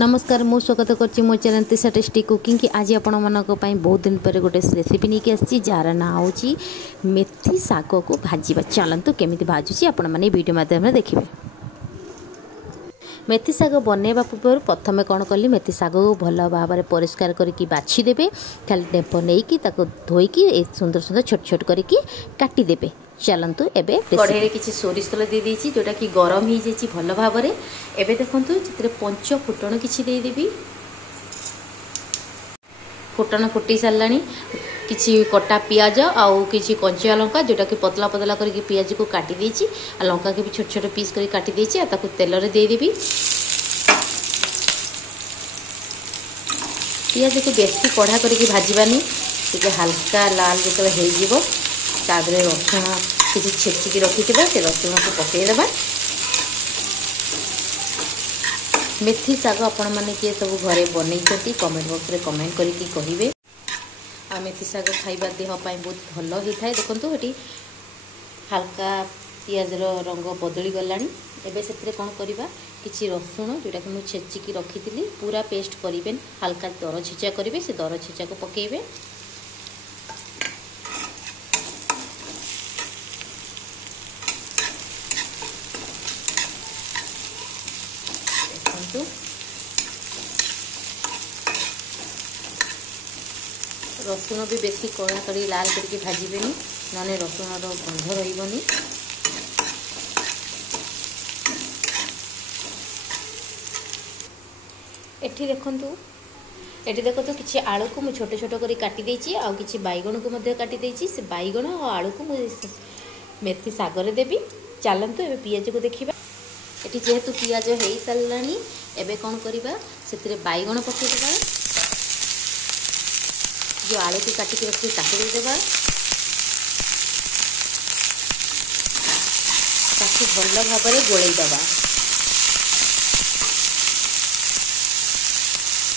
नमस्कार मु स्वागत करछि मो चैनल तिसा टेस्टी कुकिंग की आज आपण मानक पई बहुत दिन पर गोटे रेसिपी नहीं आसी जार ना होची मेथी साग को भाजीबा। चलंतु केमिति भाजुची आपण माने वीडियो माध्यम रे देखिबे। मेथी साग बनैबा पूर्व प्रथमे कौन कली मेथी साग को भल भाव में परिष्कार करके बाछि देबे। खाली डेप नहीं ताको धोईकी सुंदर सुंदर छोट छोट करके काटिदेबे। चलतु एबे कढ़ाई किसी सोरिष तेल दे देछि जोटा कि गरम हो जाइछि भल भाव में। एबे देखंतु जितरे पंच फुटण किछि दे देबी। फुटण फुटी सारलानी किछि कटा पियाज आउ किछि कंचा लंका जोटा कि पतला पतला करके पियाज को काटी देछि आ लंका के भी छोट छोट पीस करके काटी देछि आ ताको तेल रे दे देबी। पियाज को बेसी कढ़ा करके भाजीबानी टिके हल्का लाल जेतबे हे जिवो तादरे रसुण किछि छेचिकी रखिथिबा से रसुण को पकेई देबा। मेथी साग आपण माने के सब घरे बनैछथि कमेंट बॉक्स रे कमेंट करके कहिबे। आ मेथी साग खाइबा देह पाई बहुत भल ही थाए। देखंतु एटी हल्का पियाज रंग बदली गलानी। एबे सेतरे कोन करिबा किछि रसुण जोटा कि मु छेचिकी रखिथिली पूरा पेस्ट करिबेन हल्का दर छिचा करिवे से दर छिचा को पकेइबे। रसुण भी बेसी कड़ा कड़ी लाल करके भाजबेनी ना रसुण गंध रही। एठी देखो किसी आलू को मुझे छोट छोट कर काटी देछि आ किछि बैगण को मध्य काटी देछि। से बैगण और आलू को मुझे मेथी सागर देबी। चलंतु एबे पियाज को देखिबा। एठी जेहेतु पियाज हो सारानी एबे कौन करिबा सेतिरे बैगण पकेई देबा। जो आलू को काटिक रखी ताकू देदेबा। ताकू भल भाव में गोलई दबा।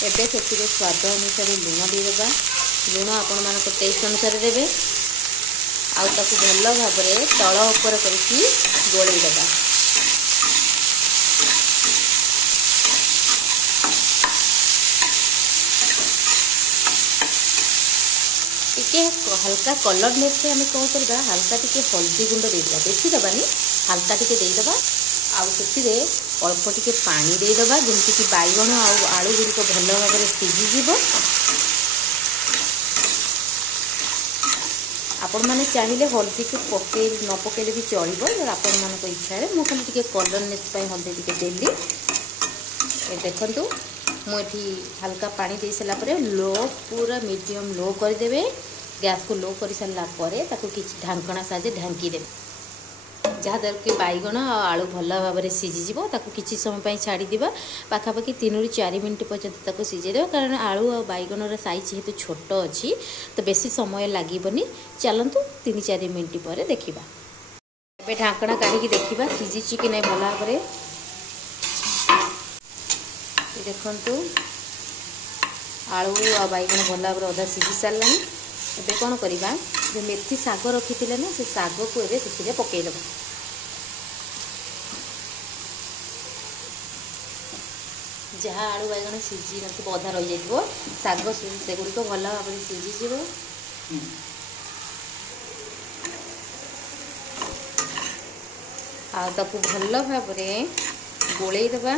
एबे सेतिरे स्वाद अनुसार लुण देदेबा। लुण आपण मानक टेस्ट अनुसार देबे आउ ताकू भल भाव में तल ऊपर करके गोलई दबा। टिके हल्का कलर नेसे आम कौन करवा हल्का टिके हल्दी गुंड देदेबा। बेसी दबानी हल्का टिके देदेबा आउ सेतिरे अल्प टिके पानी देदेबा जेमति कि बैगण आउ आलू गुड़िक भल भाव में सीझीज। आपण मैंने चाहिए हल्दी को पके न पकेले भी चलो आपण मान इच्छा मुझे खाली टिके कलर नेस हल्दी टिके देली। देखंतु मुझे हल्का पानी दे सारा पर लो पूरा मीडियम लो करदेवे। गैस को लो कर सारा किसी ढांकना साजे ढांकी देवे जहाँद्वारा कि बैगण और आलू भल भाव में सीझीज। किसी समय छाड़ी दिबा पाखापाखि 3 ରୁ 4 मिनट पर्यंत सीझेदेवा कारण आलू और बैगण साइज जेहेतु छोट अच्छी तो बेसी समय लगभग। चलतु 3-4 मिनट पर देखा। एबे ढांकना काढ़ी देखा सीझी कि नहीं भल भाव में। देखंतु आलू और बैगण भल भाव अधा सीझी सारानी। एबे कौन करवा जो मेथी साग रखी ना से साग को एबे से पकईदेव। जहाँ आलू बैगण सीझी न अधा रही जाइए साग सेगुड़िक भल भाव में सीझीज। आकु भल भाव में गोलई देवा।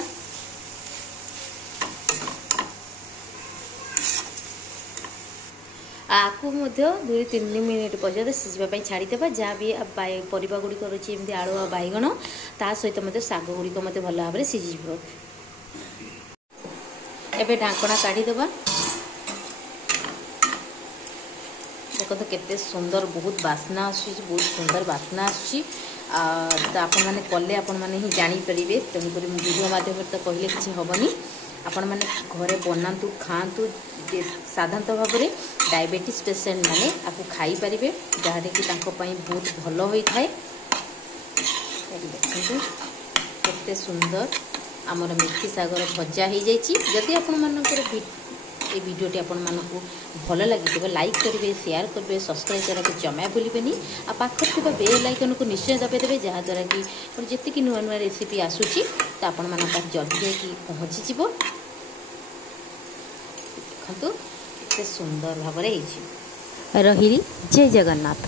आपको 2-3 मिनट पर्यटन सीझापी छाड़ीदेवा। जहाँ भी परिवा गुड़िक रही एमती आलू और बैगण ता सहित साग गुड़िक भल भाव में सीझी। एबे ढांकना काढ़ीदेवा। देखो तो केते सुंदर बहुत बास्ना बहुत सुंदर बास्ना तो आपण मैंने कले आपण मैंने ही जानीपर। तेणुक वीडियो माध्यम तो कहले किसी हेनी आपण मैंने घरे बनातु खातु साधारणतः भाव में डायबिटीज पेसेंट मैंने आपको खाई पारे जहाँ कि बहुत भल होता है। देखो केते सुंदर आमर मेथी सागर भजा हो जाती। आपण मानकर ये वीडियोटी आपण मानक भल लगे लाइक करेंगे शेयर करेंगे सब्सक्राइब करके जमा भूलें। आ पाखर थी बेल आइकन को निश्चय दबाइदेवे जहाँद्वारा कि जी नुआ नुआ रेसिपी आसूची तो आपण मान जल्दी जाकि पहुँचीज। देखंतु केते सुंदर भाव रे रही जय जगन्नाथ।